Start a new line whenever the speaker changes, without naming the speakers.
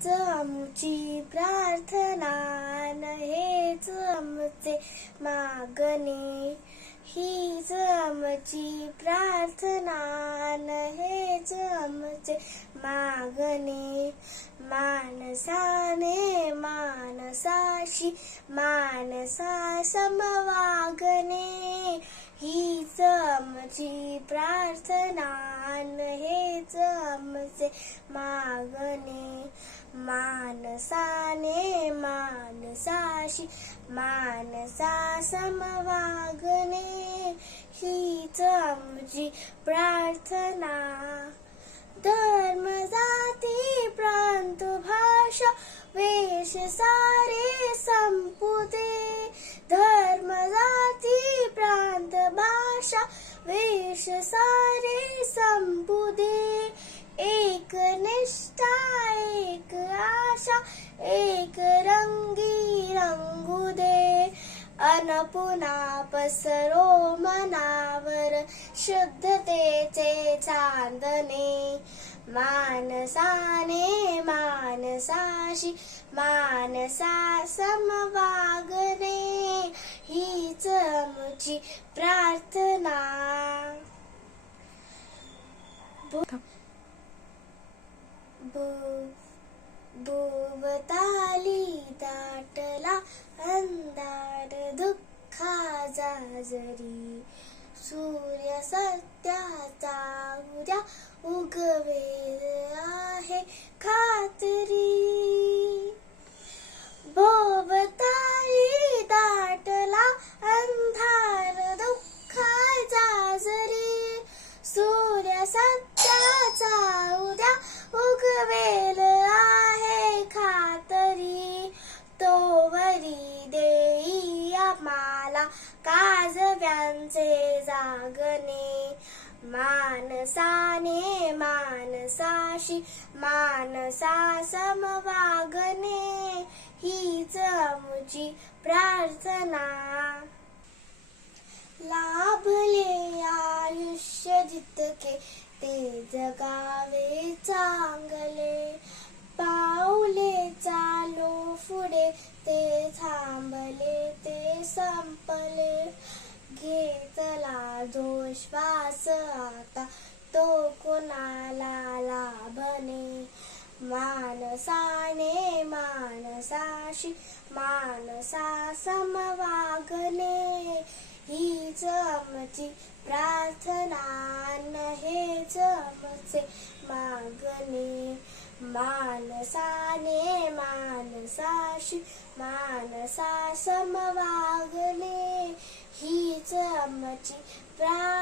हेच आमची प्रार्थना न हेच आमचे मागणे. हीच आमची प्रार्थना न हेच आमचे मागणे. माणसाने माणसाशी माणसा समवागणे हीच आमची प्रार्थना न हेच आमचे मागणे. मानसाने मानसाशी मानसा समवागणे. हीच आमची प्रार्थना. धर्म जाती प्रांत भाषा वेश सारे संपुदे धर्म जाती प्रांत भाषा वेश सारे संपुदे एक निष्ठा आशा एक रंगी रंगू दे अन पुन्हा पसरो मनावर शुद्धतेचे चांदणे मानसाने मानसाशी मानसा समवागणे हीच आमची प्रार्थना. बु- बुबताली दाटला अंधार दुःखा जाजरी. सूर्य सत्याचा उद्या उगवेल आहे खात्री. भोवताली दाटला अंधार दुःखाचा जरी सूर्य सत्याचा उद्या उगवेल झाला काजव्यांचे जागणे मानसाने मानसाशी मानसा समवागणे हीच आमची प्रार्थना. लाभले संपले घेतला जो श्वास आता तो कोणाला लाभणे मानसाने मानसाशी मानसा समवागणे हीच आमची प्रार्थना हेच आमचे मागणे. मानसाने मानसाशी मानसा समवागले. हीच आमची प्रा